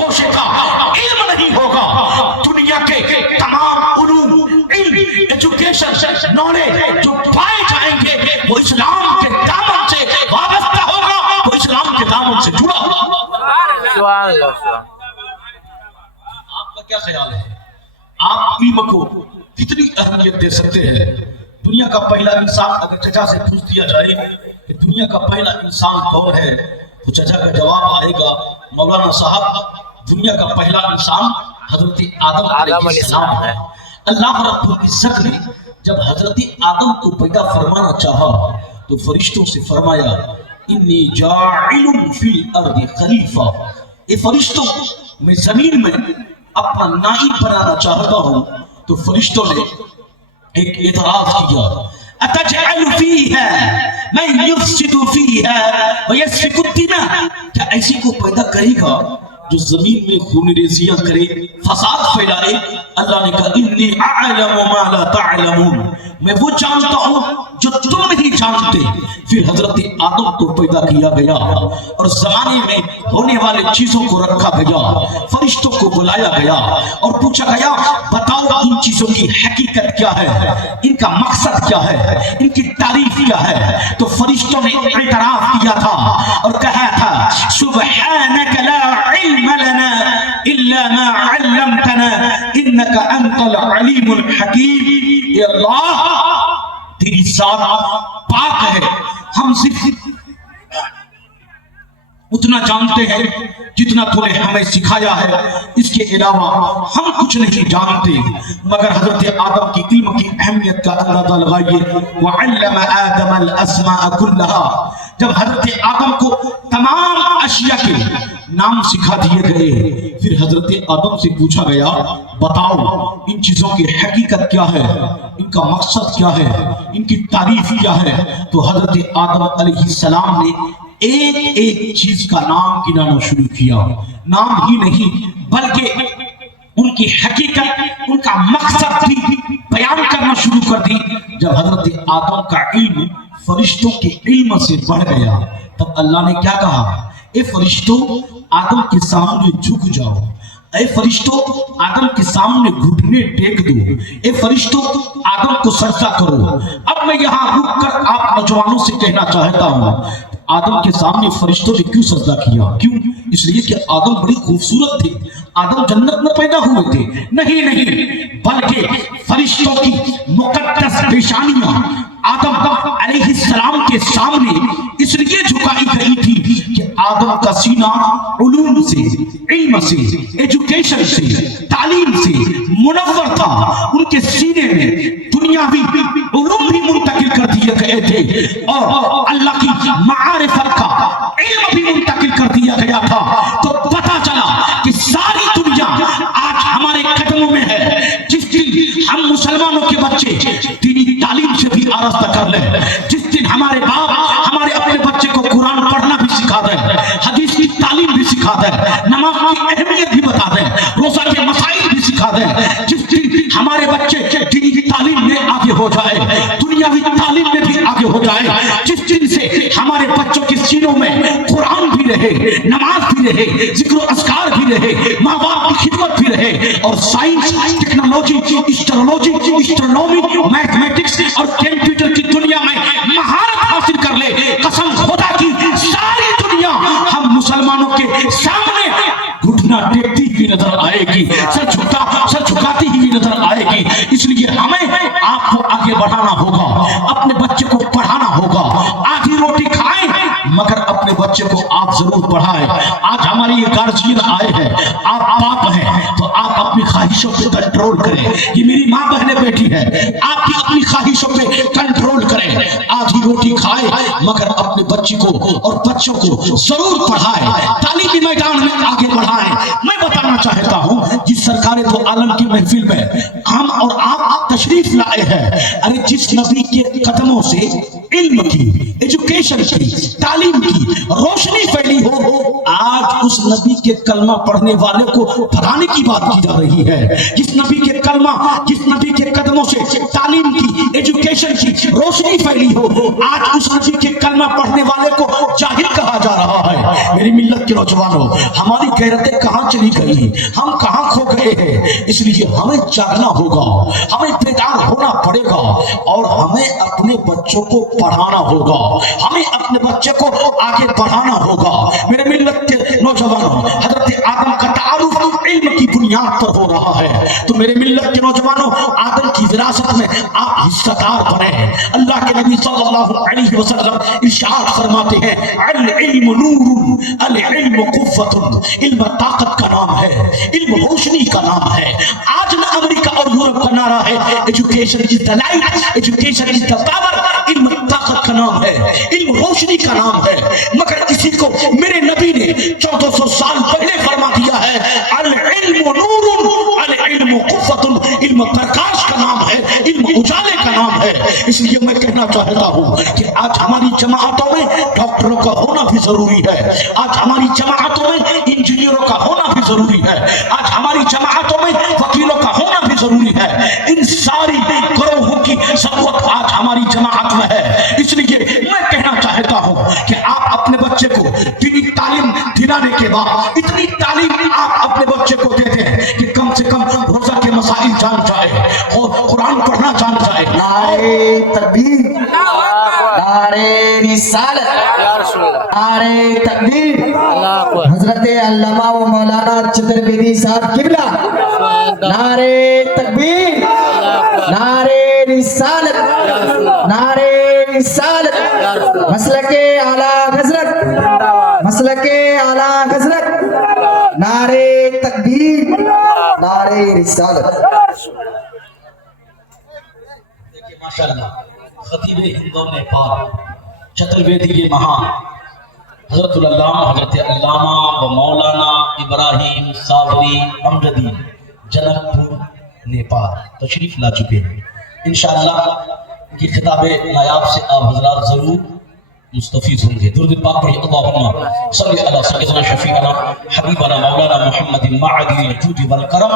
पोशे का इल्म नहीं होगा, दुनिया के तमाम उलूम, इल्म, एजुकेशन, नॉलेज जो पाए जाएंगे वो इस्लाम के दामन से वाबस्ता होगा, वो इस्लाम के दामन से जुड़ा होगा। आपका क्या ख्याल है? आप इल्म को कितनी अहमियत दे सकते हैं? दुनिया का पहला इंसान, अगर चचा से पूछ दिया जाए कि दुनिया का पहला इंसान कौन है, तो चचा का जवाब आएगा मौलाना साहब, दुनिया का पहला इंसान हजरत आदम अलैहिस्सलाम है। अल्लाह रब्बुल इज्जत ने जब हजरत आदम को पैदा फरमाना चाहा तो फरिश्तों से फरमाया इन्नी जाइलुन फिल अर्दि खलीफा, ये फरिश्तों मैं जमीन में अपना नाइब बनाना चाहता हूँ। तो फरिश्तों ने एक एतराज किया, अतजअलु फीहा मन युफ्सिदु फीहा व यस्फिकु दिमा, क्या ऐसी को पैदा करेगा जो जमीन में खूनरेजियां करे, फसाद फैलाए? अल्लाह ने कहा इन्नी अअलमु मा ला तअलमून, मैं वो जानता हूँ जो तुम नहीं जानते। फिर हजरत आदम को पैदा किया गया और जमाने में होने वाले चीजों को रखा गया, फरिश्तों को बुलाया गया और पूछा गया बताओ इन चीजों की हकीकत क्या है, इनका मकसद क्या है, इनकी तारीफ क्या है? तो फरिश्तों ने इतराफ किया था और कहा था सुब्हानक ला इल्म लना इल्ला मा अल्लमतना इन्नका अंतल अलीमुल हकीम। या अल्लाह तेरी जात पाक है, हम सिर्फ उतना जानते हैं जितना तूने हमें सिखाया है, इसके अलावा हम कुछ नहीं जानते। मगर हजरत आदम की इल्म की अहमियत का अंदाजा लगाइए, वअल्लम आदम अल अस्माअ कुल्लहा, जब हजरत आदम को तमाम अशिया के नाम सिखा दिए गए, फिर हजरत आदम से पूछा गया बताओ इन चीजों की हकीकत क्या है, इनका मकसद क्या है, इनकी तारीफ क्या है? तो हजरत आदम अलैहिस्सलाम ने एक एक चीज का नाम गिनाना शुरू किया, नाम ही नहीं बल्कि उनकी हकीकत, उनका मकसद भी बयान करना शुरू कर दी। जब हजरत आदम का इल्म फरिश्तों के इल्म से बढ़ गया तब अल्लाह ने क्या कहा, ए फरिश्तों आदम के सामने झुक जाओ, ए फरिश्तों आदम के सामने घुटने टेक दो, ए फरिश्तों आदम को सजदा करो। अब मैं यहाँ रुक कर आप नौजवानों से कहना चाहता हूँ आदम के सामने फरिश्तों ने क्यों सजदा किया? क्यों? इसलिए कि आदम बड़ी खूबसूरत थे, आदम जन्नत में पैदा हुए थे? नहीं, बल्कि फरिश्तों की मुकद्दस पेशानियां आदम अलैहिस्सलाम के सामने इसलिए झुकाई गई थी कि आदम का सीना उलूम से, इल्म से, एजुकेशन से, तालीम से मुनव्वर था। उनके सीने में दुनियावी उलूम भी मुंतकिल कर दिए गए थे और अल्लाह की मारिफत का इल्म भी मुंतकिल कर दिया गया था। तो पता चला कि सारी दुनिया आज हमारे कदमों में है। जिस दिन हम मुसलमानों के बच्चे दीनी तालीम से भी आरास्ता कर ले, जिस दिन हमारे बाप हमारे अपने बच्चे को कुरान पढ़ना भी सिखा दे, हदीस की तालीम भी सिखा दे, नमाज की अहमियत भी बता दे, रोजा के मसाइल भी सिखा दे, जिस दिन हमारे बच्चे दीनी तालीम में आगे हो जाए, दुनियावी तालीम में भी आगे हो जाए, जिस दिन से हमारे बच्चों के सीनों में कुरान भी रहे, नमाज भी रहे, जिक्र अस्कार भी रहे, माँ बाप की खिदमत भी रहे और science, technology, astrology, astronomy, mathematics और कंप्यूटर की दुनिया में महारत हासिल कर ले, कसम खुदा की सारी दुनिया हम मुसलमानों के सामने घुटना टेकती हुई नजर आएगी, सर झुकाती हुई नजर आएगी। इसलिए हमें आपको आगे बढ़ाना होगा, अपने बच्चे को पढ़ाना होगा। आधी रोटी खाएं मगर अपने बच्चे को आप जरूर पढ़ाएं। आज हमारे ये गार्जियन आए हैं, आप बाप हैं तो आप अपनी ख्वाहिशों पे कंट्रोल करें। ये मेरी माँ बहने बैठी है, आपकी अपनी ख्वाहिशों पे कंट्रोल करें। आधी रोटी खाए मगर अपने बच्ची को और बच्चों को जरूर पढ़ाएं, तालीमी मैदान में आगे बढ़ाएं। मैं बताना चाहता हूँ जिस सरकार दो आलम की महफिल में हम और आप तशरीफ लाए हैं, अरे जिस नबी के कदमों से इल्म की, एजुकेशन की, तालीम की रोशनी फैली हो, آج اس نبی کے کلمہ پڑھنے والے کو بھگانے کی بات کی جا رہی ہے. جس نبی کے کلمہ، جس نبی کے قدموں سے تعلیم کی، ایجوکیشن کی روشنی پھیلی ہو، آج اس نبی کے کلمہ پڑھنے والے کو جاہل کہا جا رہا ہے. میری ملت کے نوجوانوں، ہماری غیرتیں کہاں چلی گئی، ہم کہاں کھو گئے ہیں؟ اس لیے ہمیں جاگنا ہوگا، ہمیں بیدار ہونا پڑے گا، اور ہمیں اپنے بچوں کو پڑھانا ہوگا، ہمیں اپنے بچے کو آگے بڑھانا ہوگا. میرے ملت کے نوجوانوں، حضرت آدم کا تعارف علم کی بنیاد پر ہو رہا ہے. تو میرے ملت کے نوجوانوں، آدم کی وراثت میں آپ حصہ دار بنے. اللہ کے نبی صلی اللہ علیہ وسلم ارشاد فرماتے ہیں، العلم نور، العلم قوت. علم طاقت کا نام ہے، علم روشنی کا نام ہے. آج نہ امریکہ اور یورپ کا نعرہ ہے education is the light, education is the power. علم طاقت کا نام ہے، علم روشنی کا نام ہے. مگر اسی کو میرے نبی نے 1400 سال پہلے فرما دیا ہے، العلم نور، العلم قوت. علم پرکاش کا نام ہے، علم اجالے کا نام ہے. اس لیے میں کہنا چاہتا ہوں کہ آج ہماری جماعتوں میں ڈاکٹروں کا ہونا بھی ضروری ہے، آج ہماری جماعتوں میں انجینئروں کا ہونا بھی ضروری ہے، آج ہماری جماعتوں میں وکیلوں کا ہونا بھی ضروری ہے. ان ساری گروہوں کی ضرورت آج ہماری جماعت میں ہے. اس لیے میں کہنا چاہتا ہوں کہ آپ اپنے بچے کو دینی تعلیم دلانے کے بعد اتنی تعلیم آپ اپنے بچے کو دیتے ہیں کہ کم سے کم روزہ کے مسائل جان جائے اور قرآن پڑھنا جان جائے. نعرہ تکبیر، نعرہ رسالت، نعرہ تکبیر. حضرت علامہ و مولانا چترویدی صاحب قبلہ، نعرہ تکبیر، نعرہ رسالت، نعرہ رسالت. مسلک اعلیٰ حضرت، مسلک اعلیٰ حضرت، نعرہ تکبیر، نعرہ رسالت. ماشاءاللہ خطیب ہندو نیپال چترویدی مہان حضرت العلامہ حضرت علامہ و مولانا ابراہیم صابری امجدی جنک پور نیپال تشریف لا چکے ہیں. انشاءاللہ ان کی خطاب نایاب سے آپ حضرات ضرور مستفید ہوں گے. درود پاک پڑھیے، اللہم صلی علی سیدنا شفیعنا حبیبنا مولانا محمد معدن الجود والکرم.